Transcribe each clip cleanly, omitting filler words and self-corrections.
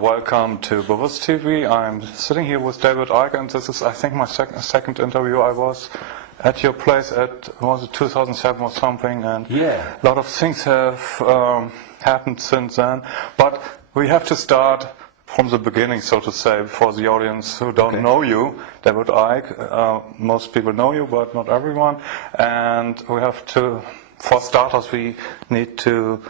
welcome to Bewusst TV. I'm sitting here with David Icke, and this is, I think, my second interview. I was at your place was it 2007 or something, and yeah, a lot of things have happened since then. But we have to start from the beginning, so to say, for the audience who don't know you. David Icke, most people know you, but not everyone. And we have to, for starters, we need to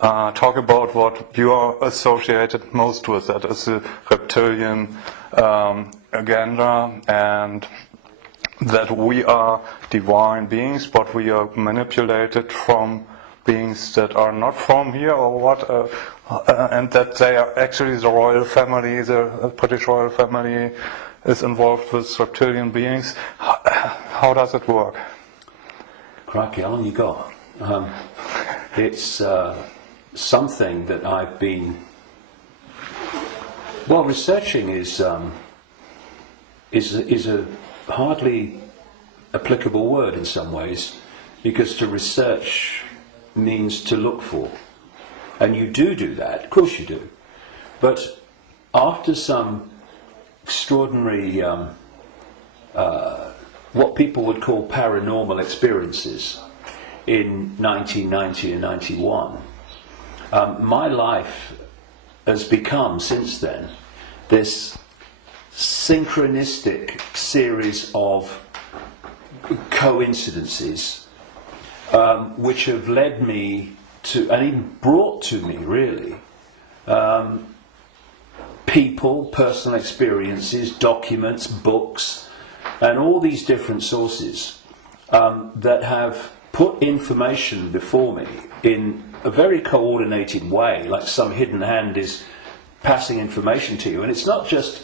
talk about what you are associated most with. That is the reptilian agenda, and that we are divine beings, but we are manipulated from beings that are not from here, or what, and that they are actually the royal family, the British royal family is involved with reptilian beings. How does it work? Crikey, how long you got? It's something that I've been researching is a hardly applicable word in some ways, because to research means to look for, and you do that, of course you do, but after some extraordinary what people would call paranormal experiences in 1990 and 91, my life has become, since then, this synchronistic series of coincidences which have led me to, and even brought to me, really, people, personal experiences, documents, books, and all these different sources that have put information before me in a very coordinated way, like some hidden hand is passing information to you. And it's not just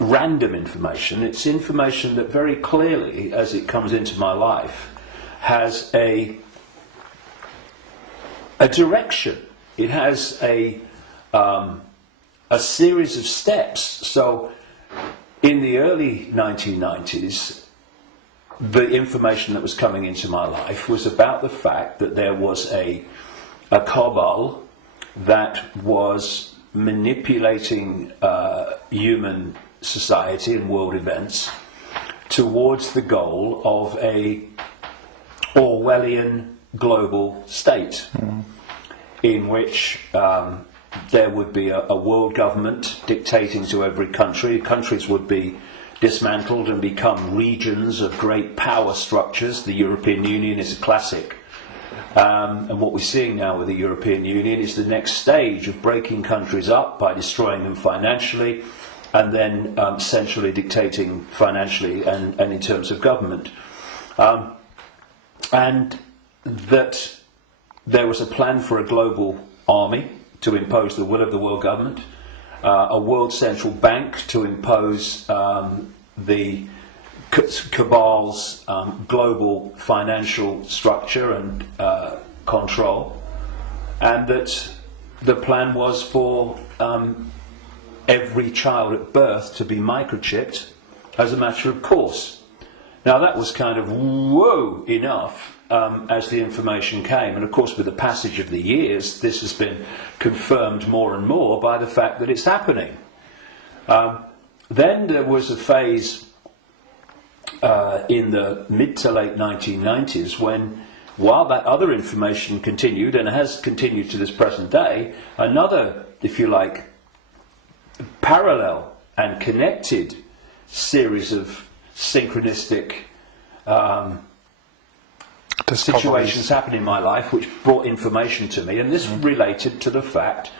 random information, it's information that very clearly, as it comes into my life, has a direction. It has a series of steps. So in the early 1990s, the information that was coming into my life was about the fact that there was a cabal that was manipulating human society and world events towards the goal of a Orwellian global state, in which there would be a world government dictating to every country. Countries would be dismantled and become regions of great power structures. The European Union is a classic. And what we're seeing now with the European Union is the next stage of breaking countries up by destroying them financially, and then centrally dictating financially and in terms of government. And that there was a plan for a global army to impose the will of the world government, a world central bank to impose the cabal's global financial structure and control, and that the plan was for every child at birth to be microchipped as a matter of course. Now that was kind of whoa enough as the information came, and of course with the passage of the years this has been confirmed more and more by the fact that it's happening. Then there was a phase in the mid to late 1990s when, while that other information continued, and has continued to this present day, another, if you like, parallel and connected series of synchronistic situations happened in my life which brought information to me, and this related to the fact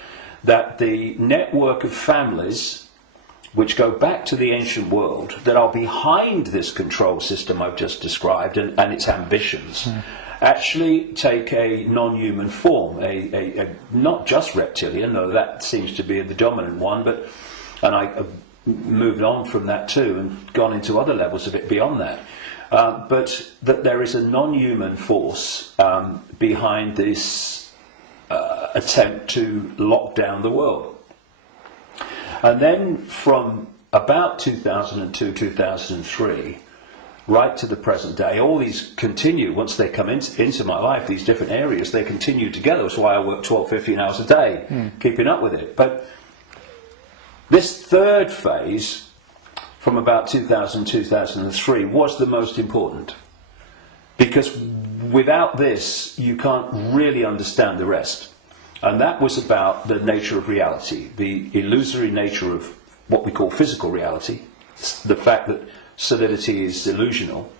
that the network of families which go back to the ancient world that are behind this control system I've just described and its ambitions actually take a non-human form, a not just reptilian, though that seems to be the dominant one, but, and I moved on from that too and gone into other levels of it beyond that. But that there is a non-human force behind this attempt to lock down the world. And then from about 2002, 2003, right to the present day, all these continue. Once they come into my life, these different areas, they continue together. That's why I work 12, 15 hours a day, keeping up with it. But This third phase, from about 2000, 2003, was the most important. Because without this, you can't really understand the rest. And that was about the nature of reality, the illusory nature of what we call physical reality, the fact that solidity is delusional,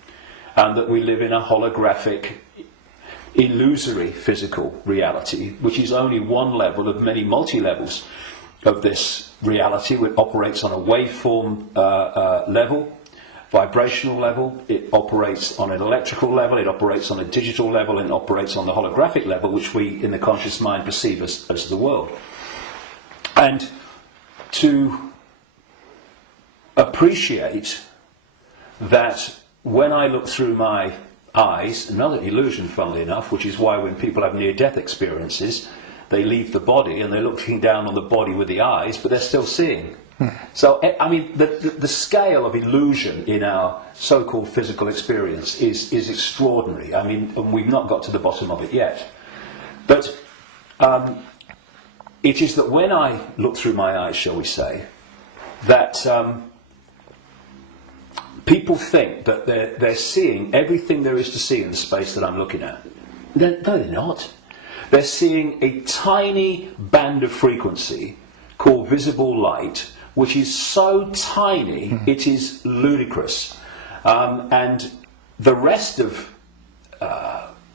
and that we live in a holographic, illusory physical reality, which is only one level of many multi-levels of this reality. It operates on a waveform level, vibrational level, it operates on an electrical level, it operates on a digital level, and it operates on the holographic level, which we in the conscious mind perceive as the world. And to appreciate that when I look through my eyes, another illusion funnily enough, which is why when people have near-death experiences, they leave the body and they're looking down on the body with the eyes, but they're still seeing. So, I mean, the scale of illusion in our so-called physical experience is extraordinary. I mean, and we've not got to the bottom of it yet. But it is that when I look through my eyes, shall we say, that people think that they're seeing everything there is to see in the space that I'm looking at. No, they're not. They're seeing a tiny band of frequency called visible light, which is so tiny it is ludicrous. And the rest of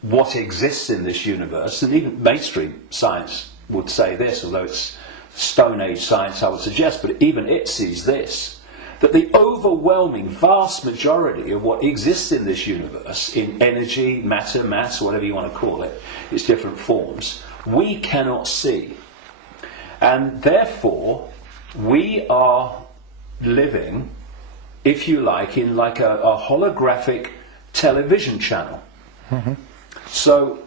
what exists in this universe, and even mainstream science would say this, although it's Stone Age science I would suggest, but even it sees this, that the overwhelming vast majority of what exists in this universe, in energy, matter, mass, whatever you want to call it, its different forms, we cannot see. And therefore, we are living, if you like, in like a holographic television channel. So,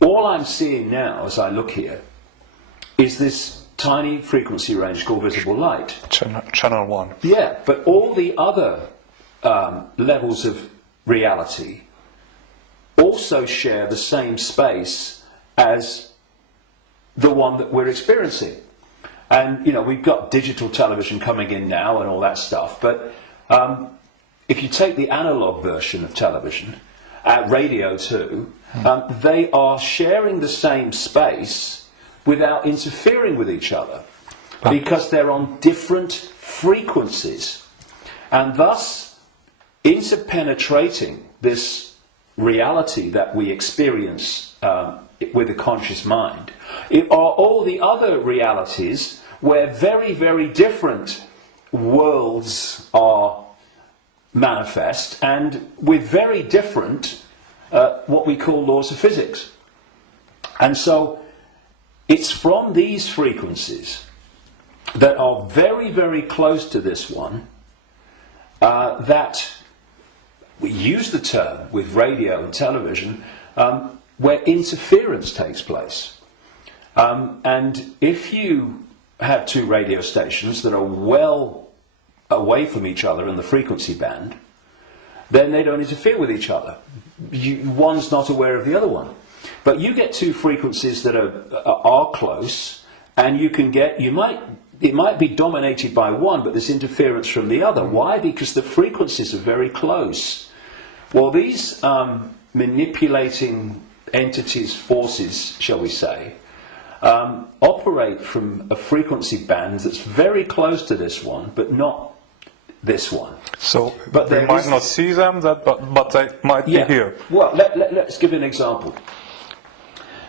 all I'm seeing now as I look here is this tiny frequency range called visible light. Channel 1. Yeah, but all the other levels of reality also share the same space as the one that we're experiencing. And, you know, we've got digital television coming in now and all that stuff, but if you take the analog version of television, radio too, they are sharing the same space without interfering with each other, because they're on different frequencies. And thus, interpenetrating this reality that we experience with the conscious mind, it are all the other realities where very, very different worlds are manifest, and with very different what we call laws of physics. And so it's from these frequencies that are very, very close to this one that we use the term with radio and television where interference takes place. And if you have two radio stations that are well away from each other in the frequency band, then they don't interfere with each other. One's not aware of the other one. But you get two frequencies that are close, and you can get, it might be dominated by one, but there's interference from the other. Why? Because the frequencies are very close. Well, these manipulating entities, forces, shall we say, operate from a frequency band that's very close to this one, but not this one. So but we might not see them, but they might be here. Well, let's give an example.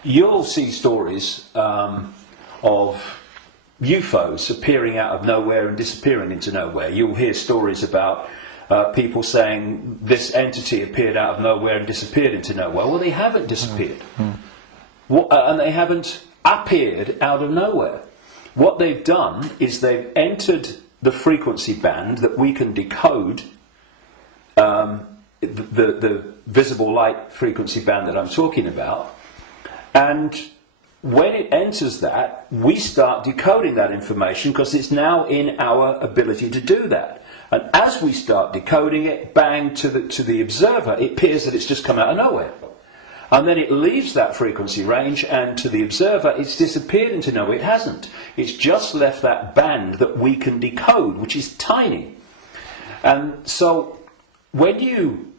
You'll see stories of UFOs appearing out of nowhere and disappearing into nowhere. You'll hear stories about people saying this entity appeared out of nowhere and disappeared into nowhere. Well, they haven't disappeared. And they haven't appeared out of nowhere. What they've done is they've entered the frequency band that we can decode, the visible light frequency band that I'm talking about, and when it enters that, we start decoding that information because it's now in our ability to do that. And as we start decoding it, bang, to the observer, it appears that it's just come out of nowhere. And then it leaves that frequency range, and to the observer it's disappeared into no, it hasn't. It's just left that band that we can decode, which is tiny. And so when you